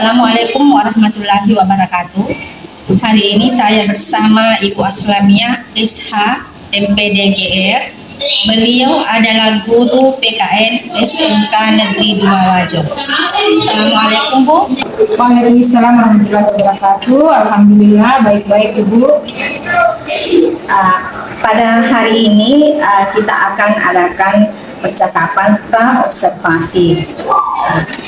Assalamualaikum warahmatullahi wabarakatuh. Hari ini saya bersama Ibu Aslamia SH MPDGR. Beliau adalah guru PKN SMK Negeri 2 Wajo. Assalamualaikum Bu. Waalaikumsalam warahmatullahi wabarakatuh. Alhamdulillah baik-baik Ibu. Pada hari ini kita akan adakan percakapan pra-observasi.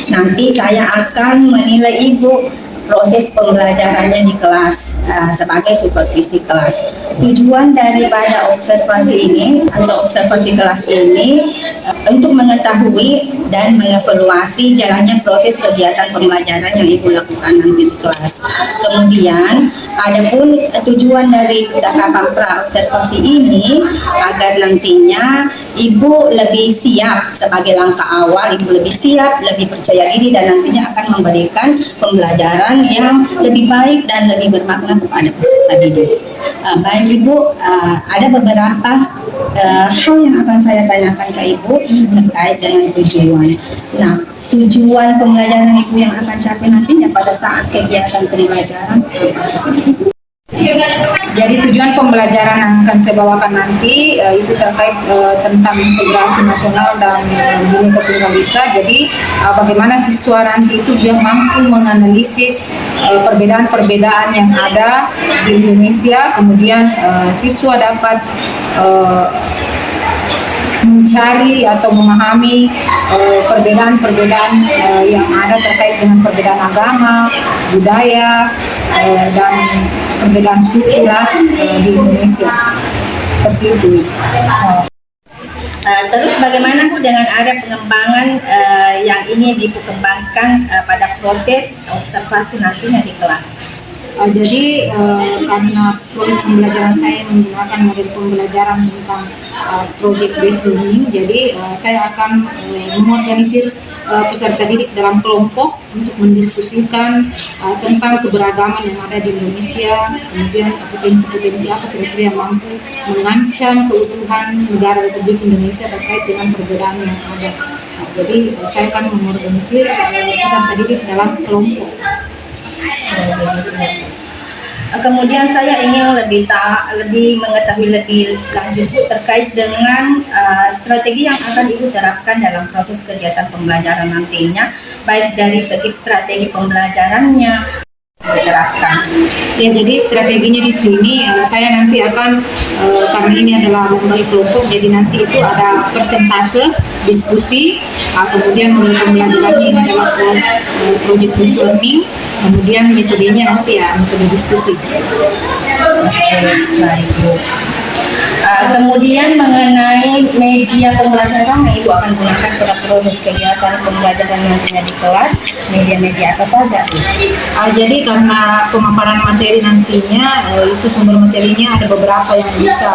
Nanti saya akan menilai Ibu proses pembelajarannya di kelas sebagai supervisi kelas. Tujuan daripada observasi ini atau observasi kelas ini untuk mengetahui dan mengevaluasi jalannya proses kegiatan pembelajaran yang Ibu lakukan nanti di kelas. Kemudian, adapun tujuan dari percakapan pra-observasi ini agar nantinya Ibu lebih siap sebagai langkah awal, Ibu lebih siap, lebih percaya diri dan nantinya akan memberikan pembelajaran yang lebih baik dan lebih bermakna kepada peserta didik. Baik Ibu, ada beberapa hal yang akan saya tanyakan ke Ibu terkait dengan tujuan. Nah, tujuan pembelajaran Ibu yang akan capai nantinya pada saat kegiatan pembelajaran. Jadi tujuan pembelajaran yang akan saya bawakan nanti itu terkait tentang integrasi nasional dan Bhinneka Tunggal Ika. Jadi bagaimana siswa nanti itu dia mampu menganalisis perbedaan-perbedaan yang ada di Indonesia, kemudian siswa dapat mencari atau memahami perbedaan-perbedaan yang ada terkait dengan perbedaan agama, budaya, dan perbedaan suku ras di Indonesia. Seperti itu. Terus bagaimana Bu dengan ada pengembangan yang ingin Ibu kembangkan pada proses observasi nantinya di kelas? Jadi karena proses pembelajaran saya menggunakan model pembelajaran tentang project based learning, jadi saya akan mengorganisir peserta didik dalam kelompok untuk mendiskusikan tentang keberagaman yang ada di Indonesia, kemudian potensi-potensi apa kira-kira yang mampu mengancam keutuhan negara Republik Indonesia terkait dengan perbedaan yang ada. Jadi saya akan mengorganisir peserta didik dalam kelompok. Kemudian saya ingin lebih mengetahui lebih lanjut Bu, terkait dengan strategi yang akan Ibu terapkan dalam proses kegiatan pembelajaran nantinya, baik dari segi strategi pembelajarannya diterapkan. Ya, jadi strateginya di sini saya nanti akan karena ini adalah lomba kelompok, jadi nanti itu ada persentase diskusi, kemudian model pembelajarannya ini adalah project based learning, kemudian metodenya nanti ya metode diskusi. Baik Bu. Kemudian mengenai media pembelajaran yang Ibu akan gunakan pada proses kegiatan pembelajaran nantinya di kelas, media-media apa saja? Jadi karena pemaparan materi nantinya itu sumber materinya ada beberapa yang bisa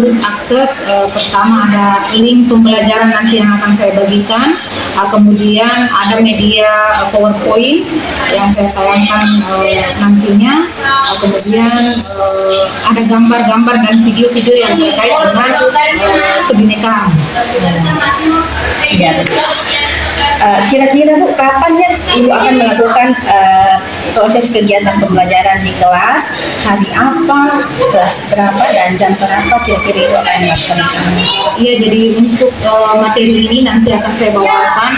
murid akses. Pertama ada link pembelajaran nanti yang akan saya bagikan, kemudian ada media PowerPoint yang saya tayangkan nantinya, kemudian ada gambar-gambar dan video-video yang terkait dengan kebinekaan. Ya. Kira-kira Bu, kapan ya Ibu akan melakukan proses kegiatan pembelajaran di kelas? Hari apa, kelas berapa, dan jam berapa kira-kira Ibu akan melaksanakan? Iya, jadi untuk materi ini nanti akan saya bawakan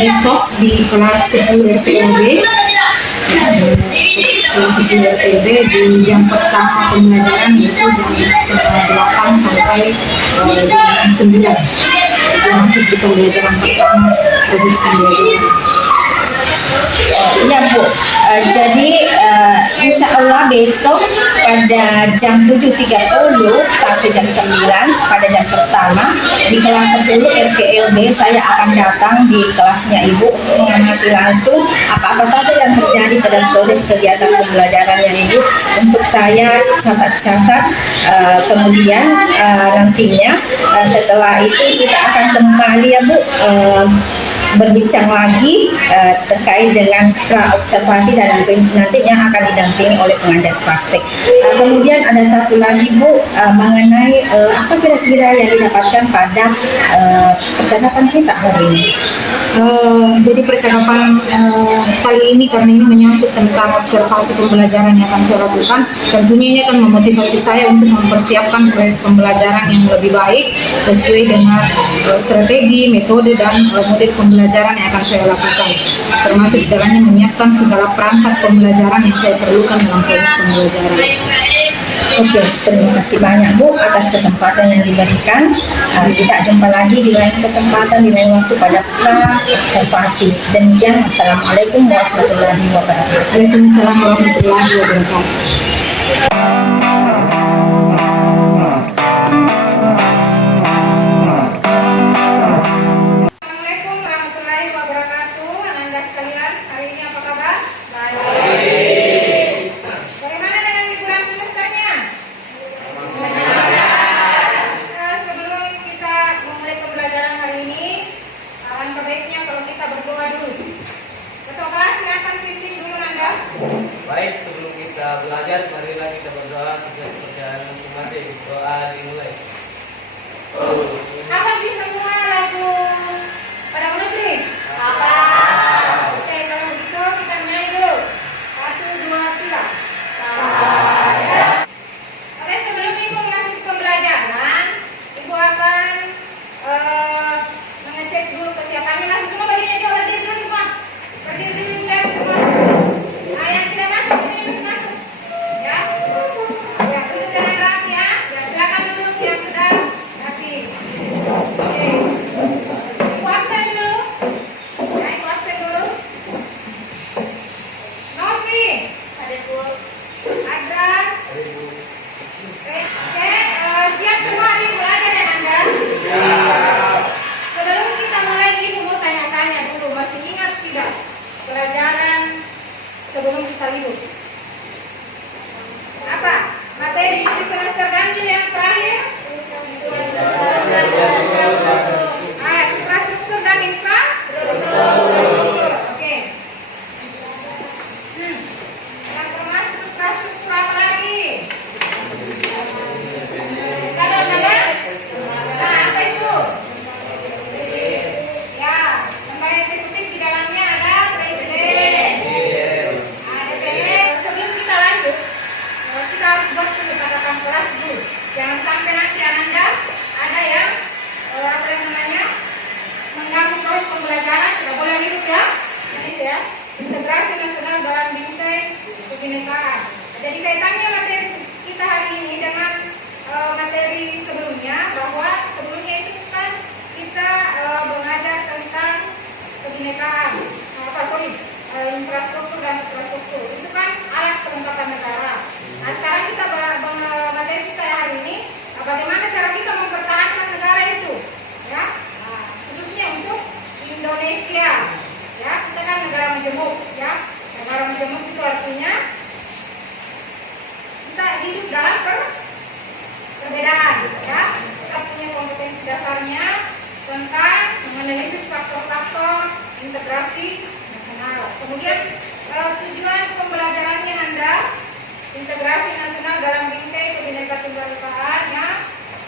besok di kelas 10 RPLB. Kelas 10 RPLB di jam pertama pembelajaran yaitu jam 8 sampai jam 9. Masuk di pembelajaran pertama proses pembelajaran. Iya Bu, jadi insya Allah besok pada jam 7.30 sampai jam 9 pada jam pertama di kelas 10 RPLB saya akan datang di kelasnya Ibu untuk mengamati langsung apa-apa saja yang terjadi pada proses kegiatan pembelajaran yang Ibu untuk saya catat-catat. Kemudian nantinya setelah itu kita akan kembali ya Bu berbincang lagi terkait dengan pra-observasi dan nantinya akan didampingi oleh pengajar praktek. Kemudian ada satu lagi Bu, mengenai apa kira-kira yang didapatkan pada percakapan kita hari ini. Jadi percakapan kali ini karena ini menyangkut tentang observasi pembelajaran yang akan saya lakukan, tentunya ini akan memotivasi saya untuk mempersiapkan proses pembelajaran yang lebih baik sesuai dengan strategi, metode, dan model pembelajaran yang akan saya lakukan, termasuk di dalamnya menyiapkan segala perangkat pembelajaran yang saya perlukan dalam proses pembelajaran. Oke, terima kasih banyak Bu atas kesempatan yang diberikan. Kita jumpa lagi di lain kesempatan, di lain waktu pada observasi. Demikian, Assalamualaikum warahmatullahi wabarakatuh. Waalaikumsalam warahmatullahi wabarakatuh. Assalamualaikum warahmatullahi wabarakatuh. Ananda sekalian, hari ini apa kabar? Baik. Bagaimana dengan liburan semesternya? Sebelum kita memulai pembelajaran hari ini, alangkah baiknya kalau kita berdoa dulu. Ketua kelas silakan pimpin dulu Nanda. Baik, sebelum kita belajar, marilah kita berdoa sesuai kepercayaan masing-masing. Doa dimulai. Apa di semua lagu pada negeri? Apa? Oke, kalau begitu kita nyanyi dulu. 1, 2, 3. Oke, sebelum Ibu masuk pembelajaran, Ibu akan mengecek dulu kesiapannya. Masuk semua bajunya juga, berdiri dulu Ibu. Berdiri dulu kita semua. Yang tidak masuk, ini harus masuk. Ya. Ya, duduk dengan rapi ya. Ya, silakan duduk yang sudah rapi. Oke. Ibu absen dulu. Ya, Ibu absen dulu. Novi. Ada Ibu. Adra. Oke, siap semua nih belajar ya Anda? Siap. Sebelum kita mulai Ibu mau tanya-tanya dulu, masih ingat tidak pelajaran sebelum kita libur? Apa? Materi di semester ganjil yang terakhir? Infrastruktur dan infrastruktur. Oke. Yang termasuk infrastruktur apa lagi? Kadang-kadang? Nah, apa itu? Ya, lembaga eksekutif di dalamnya ada presiden, ada DPR. Sebelum kita lanjut, kita harus buat kesepakatan kelas dulu. Jangan sampai nanti Ananda ada yang apa yang namanya mengganggu proses pembelajaran. Tidak boleh ribut ya. Nah, itu ya. Integrasi nasional dalam bingkai kebinekaan. Jadi kaitannya materi kita hari ini dengan materi sebelumnya, bahwa sebelumnya itu kan kita belajar tentang kebinekaan, infrastruktur dan infrastruktur. Itu kan alat kelengkapan negara. Nah, sekarang kita materi kita hari ini, bagaimana cara kita mempertahankan negara itu, ya, khususnya untuk Indonesia. Ya, kita kan negara majemuk, ya. Negara majemuk itu artinya kita hidup dalam perbedaan, ya. Kita punya kompetensi dasarnya tentang menganalisis faktor-faktor integrasi nasional. Kemudian tujuan pembelajarannya Anda, integrasi nasional dalam bingkai kebinekaan tunggal ikaannya.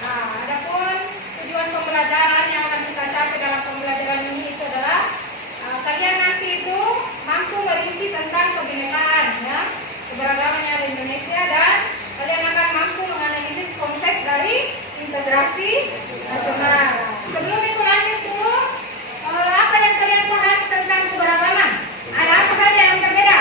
Nah, adapun tujuan pembelajaran yang akan kita capai dalam pembelajaran ini itu adalah kalian nanti itu mampu merinci tentang kebinekaan, ya, keberagaman yang ada di Indonesia, dan kalian akan mampu menganalisis konsep dari integrasi nasional. Sebelum itu lanjut dulu, apa yang kalian pahami tentang keberagaman? Ada apa saja yang berbeda?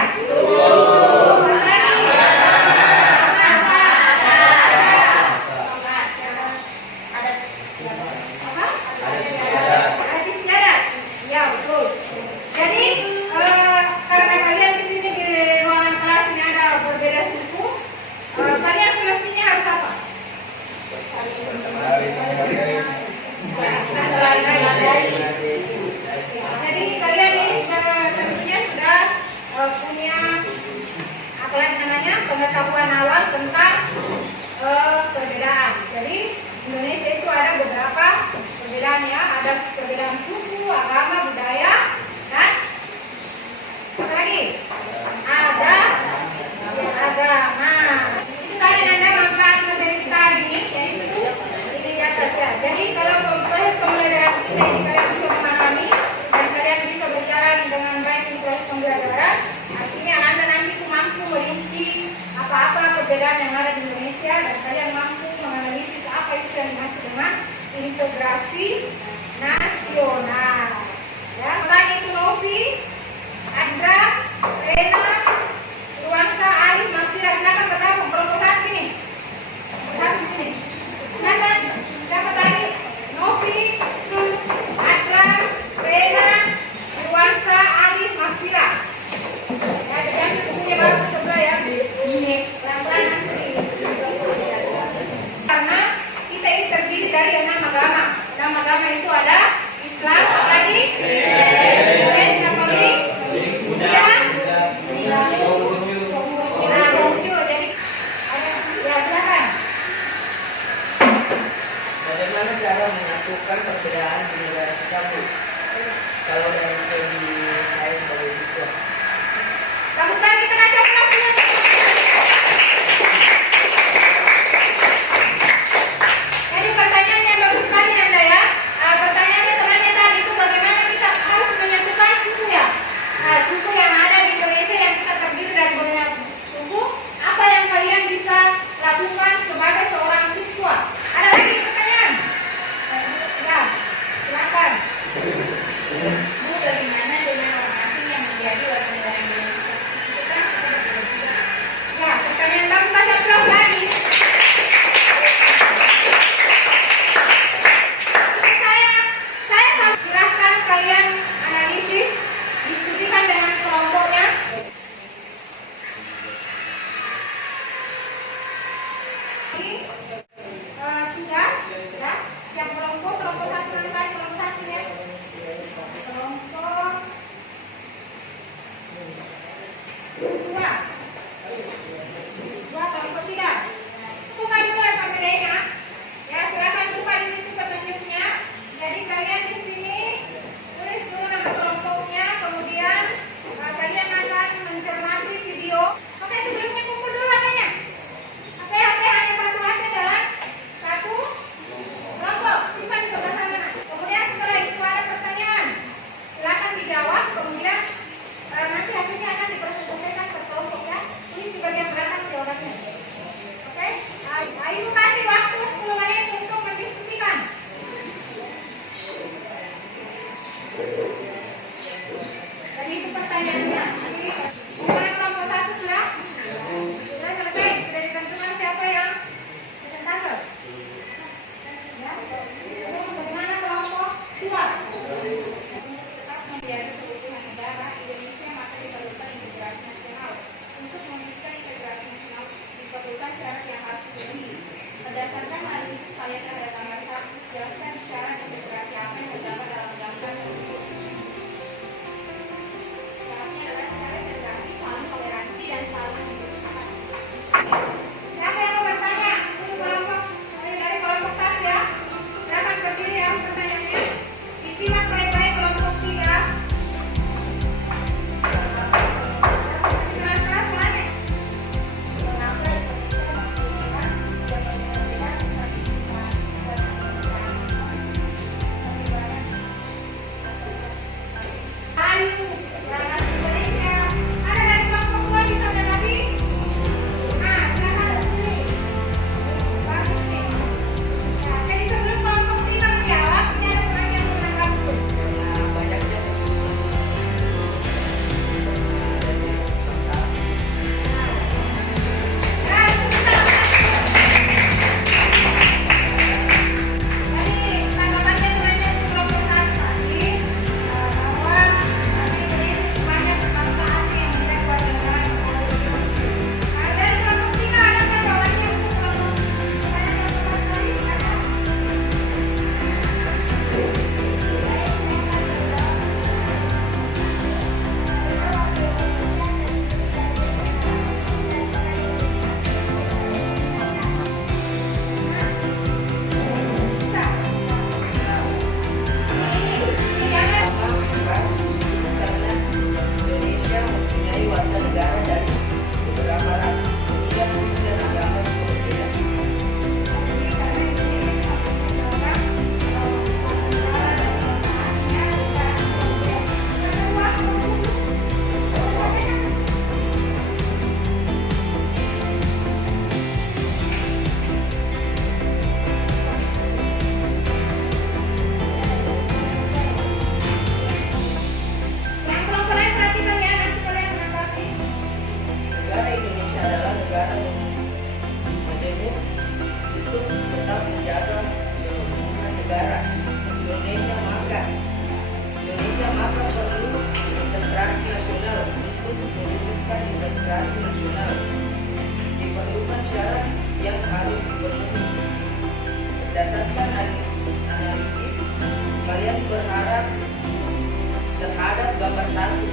Jadi kalian ini tentunya sudah punya apa yang namanya pengetahuan awal tentang perbedaan. Jadi Indonesia itu ada beberapa perbedaan, ya, ada perbedaan suku, agama, budaya, perbedaan yang ada di Indonesia dan kalian mampu menganalisis apa itu yang dimaksud dengan integrasi nasional. Ya, pertanyaan itu Novi, Andra, Rena, Ruansa, Alif, Mafira, silakan bergabung kelompok satu sini. Bergabung di sini. Silakan. Siapa tadi? Novi, Andra, Rena, Ruansa, Alif, Mafira. Ya, jangan bukunya baru ke sebelah ya. Pelan-pelan nanti. Karena kita ini terdiri dari 6 agama. 6 agama itu ada Islam, apalagi Kristen, Katolik, Buddha, Konghucu. Jadi ada, ya silakan. Bagaimana cara menyatukan perbedaan di negara kita, Bu? Kalau dari segi saya sebagai siswa. Kamu sekarang kita kasih operasinya. Jadi pertanyaan yang bagus sekali Anda ya. Pertanyaannya sebenarnya tadi itu bagaimana kita harus menyatukan suku ya. Suku yang ada di Indonesia yang kita terdiri dari banyak suku. Apa yang kalian bisa lakukan sebagai seorang siswa? Ada lagi pertanyaan? Ya, silakan. Bu, bagaimana dengan orang asing yang menjadi warga negara Indonesia? Ya, pertanyaan bagus Pak Syafrul lagi. Saya harus silahkan kalian analisis, diskusikan dengan kelompoknya. Tugas, ya, yang kelompok satu nanti kelompok satu ya. Kelompok dua, kelompok tiga. Buka dulu ya PPD-nya. Ya, silakan buka di situ petunjuknya. Jadi kalian di sini tulis dulu nama kelompoknya, kemudian kalian akan mencermati video. Oke, sebelumnya kumpul dulu katanya. Oke, hanya satu aja dalam satu kelompok. Simpan di sebelah sana. Kemudian setelah itu ada pertanyaan. Silakan dijawab, kemudian nanti hasilnya akan dipresentasikan ke kelompok ya. satu